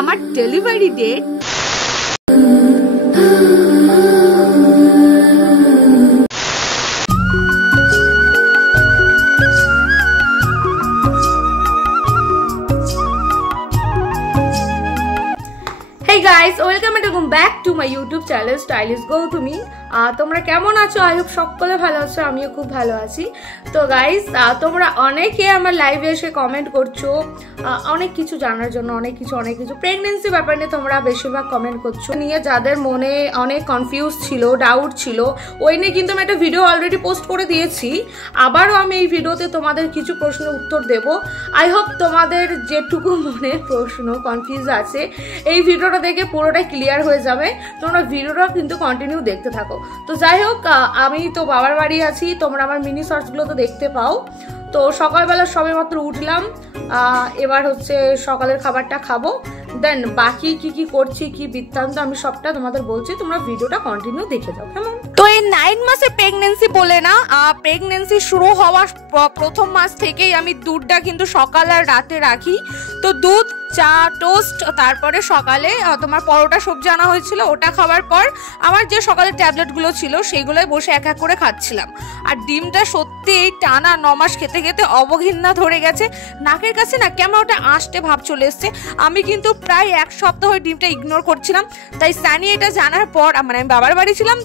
আমার delivery date Hey guys, welcome and welcome back to my YouTube channel Stylish Gautami. তোমরা কেমন আছো? I hope সকলে ভালো আছো, আমিও খুব ভালো আছি। তো গাইস, তোমরা অনেকে আমার লাইভে এসে কমেন্ট করছো অনেক কিছু জানার জন্য, অনেক কিছু প্রেগন্যান্সি ব্যাপার নিয়ে তোমরা বেশিরভাগ কমেন্ট করছো, নিয়ে যাদের মনে অনেক কনফিউজ ছিল, ডাউট ছিল, ওই নিয়ে কিন্তু আমি একটা ভিডিও অলরেডি পোস্ট করে দিয়েছি। আবারও আমি এই ভিডিওতে তোমাদের কিছু প্রশ্নের উত্তর দেব। আই হোপ তোমাদের যেটুকু মনের প্রশ্ন কনফিউজ আছে এই ভিডিওটা দেখে পুরোটাই ক্লিয়ার হয়ে যাবে। তোমরা ভিডিওটা কিন্তু কন্টিনিউ দেখতে থাকো। তো যাই হোক, আমি তো বাবার বাড়ি আছি, তোমরা আমার মিনি শর্টসগুলো তো দেখতে পাও। তো সকালবেলা সবে মাত্র উঠলাম, এবার হচ্ছে সকালের খাবারটা খাবো, দেন বাকি কি করছি, কি বৃত্তান্ত আমি সবটা তোমাদের বলছি, তোমরা ভিডিওটা কন্টিনিউ দেখে যাও কেমন। তো এই 9 মাসের প্রেগন্যান্সি বলে না, প্রেগন্যান্সি শুরু হওয়ার প্রথম মাস থেকেই আমি দুধটা কিন্তু সকাল আর রাতে রাখি। তো দুধ, চা, টোস্ট, তারপরে সকালে তোমার পরোটা সবজি আনা হয়েছিল, ওটা খাওয়ার পর আমার যে সকালের ট্যাবলেটগুলো ছিল সেইগুলোই বসে এক এক করে খাচ্ছিলাম। আর ডিমটা সত্যি এই টানা 9 মাস খেতে খেতে অবঘিন্না ধরে গেছে, নাকের কাছে না কেমন ওটা আঁশটে ভাব চলে এসছে। আমি কিন্তু প্রায় 1 সপ্তাহ ওই ডিমটা ইগনোর করছিলাম। তাই সানি এটা জানার পর, মানে আমি বাবার বাড়ি ছিলাম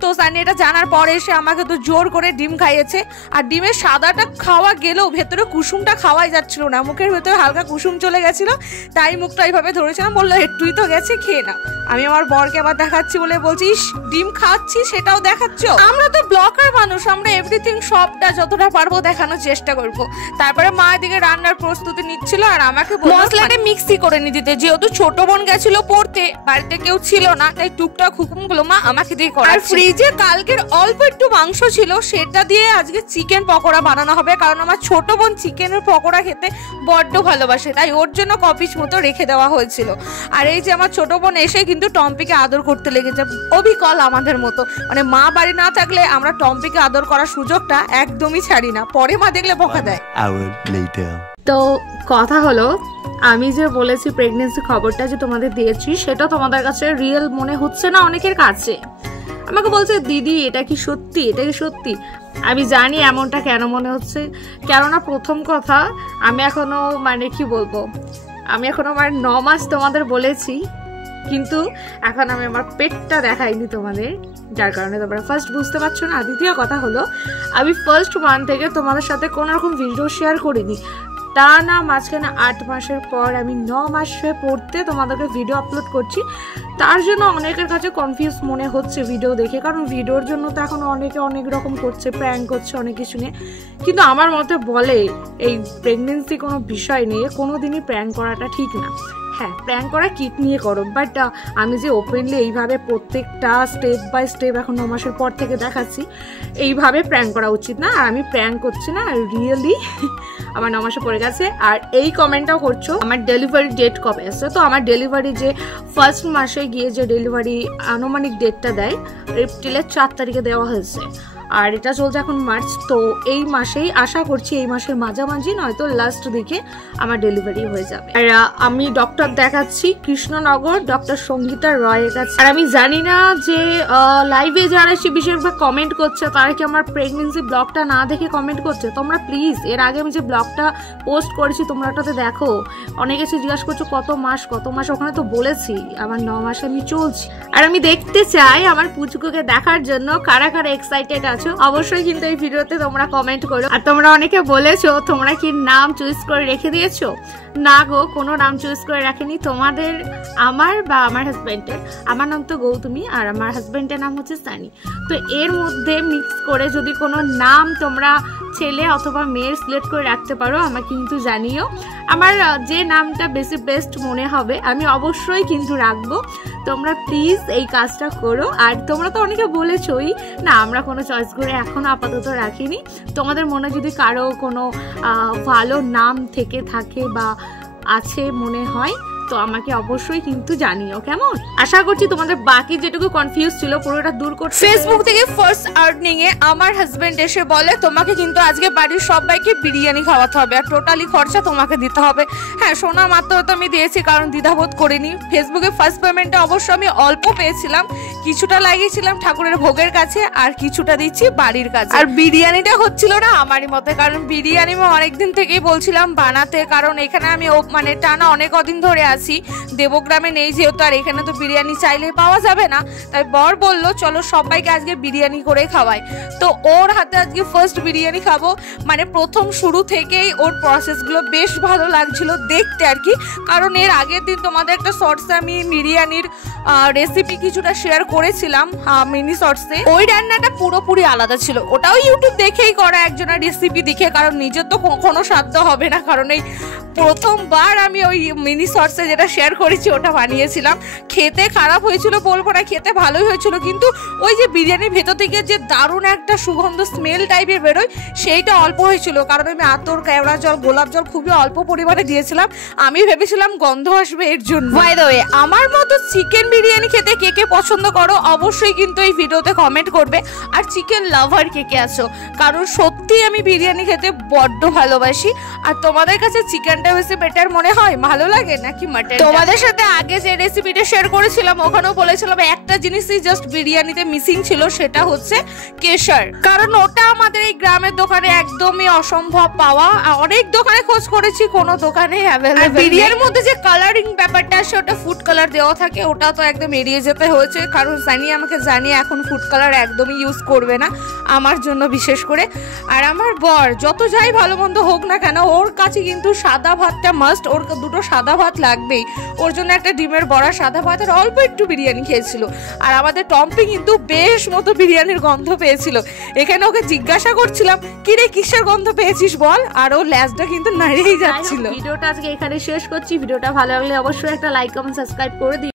তো সানি এটা জানার পর এসে আমাকে তো জোর করে ডিম খাইয়েছে। আর ডিমের সাদাটা খাওয়া গেলেও ভেতরে কুসুমটা খাওয়াই যাচ্ছিল না, মুখের ভেতরে হালকা কুসুম চলে গেছিল, তাই মুখটা এইভাবে ধরেছিলাম। বললো একটুই তো গেছে, খেয়ে না। আমি আমার বরকে আবার দেখাচ্ছি বলে বলছিস ডিম খাচ্ছি সেটাও দেখাচ্ছ। আমরা তো ব্লগার মানুষ, আমরা এভরিথিং সবটা যতটা পারবো দেখানোর চেষ্টা করব। তারপরে মা এদিকে রান্নার প্রস্তুতি নিচ্ছিল আর আমাকে মশলাটা মিক্সি করে নিয়ে দিতে, যেহেতু ছোট বোন গেছিল পড়তে, বাড়িতে কেউ ছিল না, তাই টুকটাক হুকুমগুলো মা আমাকে দিয়ে করা। আর ফ্রিজে কালকের অল্প একটু মাংস ছিল, সেটা দিয়ে আজকে চিকেন পকোড়া বানানো হবে, কারণ আমার ছোট বোন চিকেনের পকোড়া খেতে বড্ড ভালোবাসে, তাই ওর জন্য কপিস মতো রেখে দেওয়া হয়েছিল। আর এই যে আমার ছোট বোন এসে কিন্তু টম্পিকে আদর করতে লেগেছে, অবিকল আমাদের মতো। মানে মা বাড়ি না থাকলে আমরা টম্পিকে আদর করার সুযোগটা একদমই ছাড়ি না, পরে মা দেখলে বকা দেয়। তো কথা হলো, আমি যে বলেছি প্রেগন্যান্সি খবরটা যে তোমাদের দিয়েছি, সেটা তোমাদের কাছে রিয়েল মনে হচ্ছে না অনেকের কাছে। আমাকে বলছে দিদি এটা কি সত্যি, এটা কি সত্যি? আমি জানি এমনটা কেন মনে হচ্ছে, কেননা প্রথম কথা আমি এখনো মানে কি বলবো, আমি এখনো আমার 9 মাস তোমাদের বলেছি, কিন্তু এখন আমি আমার পেটটা দেখাইনি তোমাদের, যার কারণে তোমরা ফার্স্ট বুঝতে পারছো না। দ্বিতীয় কথা হলো, আমি ফার্স্ট ওয়ান থেকে তোমাদের সাথে কোনো রকম ভিডিও শেয়ার করিনি, তা না মাঝখানে 8 মাসের পর আমি 9 মাসে পড়তে তোমাদেরকে ভিডিও আপলোড করছি। তার জন্য অনেকের কাছে কনফিউজ মনে হচ্ছে ভিডিও দেখে, কারণ ভিডিওর জন্য তো এখন অনেকে অনেক রকম করছে, প্র্যাঙ্ক করছে অনেক কিছু নিয়ে। কিন্তু আমার মতে বলে এই প্রেগনেন্সি কোনো বিষয় নিয়ে কোনোদিনই প্র্যাঙ্ক করাটা ঠিক না। হ্যাঁ, প্র্যাঙ্ক করা কিট নিয়ে করো, বাট আমি যে ওপেনলি এইভাবে প্রত্যেকটা স্টেপ বাই স্টেপ এখন 9 মাসের পর থেকে দেখাচ্ছি, এইভাবে প্র্যাঙ্ক করা উচিত না। আর আমি প্র্যাঙ্ক করছি না, রিয়েলি আমার 9 মাসে পড়ে গেছে। আর এই কমেন্টটাও করছো আমার ডেলিভারি ডেট কবে আসছে। তো আমার ডেলিভারি যে ফার্স্ট মাসে গিয়ে যে ডেলিভারি আনুমানিক ডেটটা দেয়, এপ্রিলের 4 তারিখে দেওয়া হয়েছে, আর এটা চলছে এখন মার্চ। তো এই মাসেই আশা করছি এই মাসের মাঝামাঝি নয়তো লাস্ট দিকে আমার ডেলিভারি হয়ে যাবে। আর আমি ডক্টর দেখাচ্ছি কৃষ্ণনগর, ডক্টর সঙ্গীতা রয়ের কাছে। আর আমি জানি না যে লাইভে যারা সে বেশিরভাগ কমেন্ট করছে তারা কি আমার প্রেগনেন্সি ব্লগটা না দেখে কমেন্ট করছে। তোমরা প্লিজ এর আগে আমি যে ব্লগটা পোস্ট করেছি তোমরা ওটাতে দেখো। অনেকে এসে জিজ্ঞাসা করছো কত মাস, ওখানে তো বলেছি আমার 9 মাসে আমি চলছি। আর আমি দেখতে চাই আমার পুচকুকে দেখার জন্য কারা কারা এক্সাইটেড আছো, অবশ্যই কিন্তু এই ভিডিওতে তোমরা কমেন্ট করো। আর তোমরা অনেকে বলেছো তোমরা কি নাম চুজ করে রেখে দিয়েছো। না গো, কোনো নাম চুজ করে রাখিনি, তোমাদের আমার বা আমার হাজবেন্ডের। আমার নাম তো গৌতমী আর আমার হাজবেন্ডের নাম হচ্ছে সানি। তো এর মধ্যে মিক্স করে যদি কোনো নাম তোমরা ছেলে অথবা মেয়ের সিলেক্ট করে রাখতে পারো আমাকে কিন্তু জানিও। আমার যে নামটা বেশি বেস্ট মনে হবে আমি অবশ্যই কিন্তু রাখবো। তোমরা প্লিজ এই কাজটা করো। আর তোমরা তো অনেকে বলেছোই না আমরা কোনো চয়েস করে এখনো আপাতত রাখিনি। তোমাদের মনে যদি কারো কোনো ভালো নাম থেকে থাকে বা আছে মনে হয় তো আমাকে অবশ্যই কিন্তু জানিও কেমন। আশা করছি তোমাদের বাকি যেটুকু কনফিউজ ছিল পুরোটা দূর করতে। ফেসবুক থেকে ফার্স্ট আর্নিং এ আমার হাজবেন্ড এসে বলে তোমাকে কিন্তু আজকে বাড়ির সবাইকে বিরিয়ানি খাওয়াতে হবে আর টোটালি খরচা তোমাকে দিতে হবে। হ্যাঁ, শোনা মাত্র তো আমি দিয়েছি, কারণ দ্বিধাবোধ করিনি। ফেসবুকে ফার্স্ট পেমেন্টে অবশ্য আমি অল্প পেয়েছিলাম, কিছুটা লাগিয়েছিলাম ঠাকুরের ভোগের কাছে আর কিছুটা দিচ্ছি বাড়ির কাছে। আর বিরিয়ানিটা হচ্ছিল না আমারই মতে, কারণ বিরিয়ানি আমি অনেকদিন থেকেই বলছিলাম বানাতে, কারণ এখানে আমি মানে টানা অনেক কদিন ধরে আছি, দেবগ্রামে নেই যেহেতু, আর এখানে তো বিরিয়ানি চাইলে পাওয়া যাবে না। তাই বর বললো চলো সবাইকে আজকে বিরিয়ানি করে খাওয়াই। তো ওর হাতে আজকে ফার্স্ট বিরিয়ানি খাবো। মানে প্রথম শুরু থেকেই ওর প্রসেসগুলো বেশ ভালো লাগছিল দেখতে আর কি, কারণ এর আগের দিন তোমাদের একটা শর্টসে আমি বিরিয়ানির রেসিপি কিছুটা শেয়ার করেছিলাম মিনি শর্টসে। ওই রান্নাটা পুরোপুরি আলাদা ছিল, ওটাও ইউটিউব দেখেই করা একজনের রেসিপি দেখে, কারণ নিজের তো কখনো সাধ্য হবে না, কারণ এই প্রথমবার আমি ওই মিনি শর্টসে যেটা শেয়ার করেছি ওটা বানিয়েছিলাম। খেতে খারাপ হয়েছিল বলবো না, খেতে ভালোই হয়েছিল, কিন্তু ওই যে বিরিয়ানির ভেতর থেকে যে দারুণ একটা সুগন্ধ স্মেল টাইপের বেরোয় সেইটা অল্প হয়েছিল, কারণ আমি আতর, কেওড়া জল, গোলাপ জল খুবই অল্প পরিমাণে দিয়েছিলাম। আমি ভেবেছিলাম গন্ধ আসবে এর জন্য। বাই দ্য ওয়ে, আমার মতো চিকেন বিরিয়ানি খেতে কে কে পছন্দ করো অবশ্যই কিন্তু এই ভিডিওতে কমেন্ট করবে, আর চিকেন লাভার কে কে আছো, কারণ সত্যি আমি বিরিয়ানি খেতে বড্ড ভালোবাসি। আর তোমাদের কাছে চিকেনটা হয়েছে বেটার মনে হয়, ভালো লাগে নাকি মাটন? তোমাদের সাথে আগে যে রেসিপিটা শেয়ার করেছিলাম ওখানেও বলেছিলাম একটা জিনিসই জাস্ট বিরিয়ানিতে মিসিং ছিল, সেটা হচ্ছে কেশর, কারণ ওটা আমাদের এই গ্রামের দোকানে একদমই অসম্ভব পাওয়া। অনেক দোকানে খোঁজ করেছি, কোনো দোকানে অ্যাভেলেবল। বিরিয়ানির মধ্যে যে কালারিং ব্যাপারটা আসে ওটা ফুড কালার দেওয়া থাকে, ওটা তো একদম এড়িয়ে যেতে হয়েছে, কারণ আমাকে জানিয়ে এখন ফুড কালার একদমই ইউজ করবে না আমার জন্য বিশেষ করে। আর আমার বর যত যাই ভালো মন্দ হোক না কেন, ওর কাছে কিন্তু সাদা ভাতটা মাস্ট, ওর দুটো সাদা ভাত লাগবেই। ওর জন্য একটা ডিমের বড়া, সাদা ভাত আর অল্প একটু বিরিয়ানি খেয়েছিল। আর আমাদের টম্পি কিন্তু বেশ মতো বিরিয়ানির গন্ধ পেয়েছিল। এখানে ওকে জিজ্ঞাসা করছিলাম কি রে কিসের গন্ধ পেয়েছিস বল, আর ও ল্যাজটা কিন্তু নাড়িয়েই যাচ্ছিল। ভিডিওটা আজকে এখানে শেষ করছি। ভিডিওটা ভালো লাগলে অবশ্যই একটা লাইক কমেন্ট সাবস্ক্রাইব করে দিই।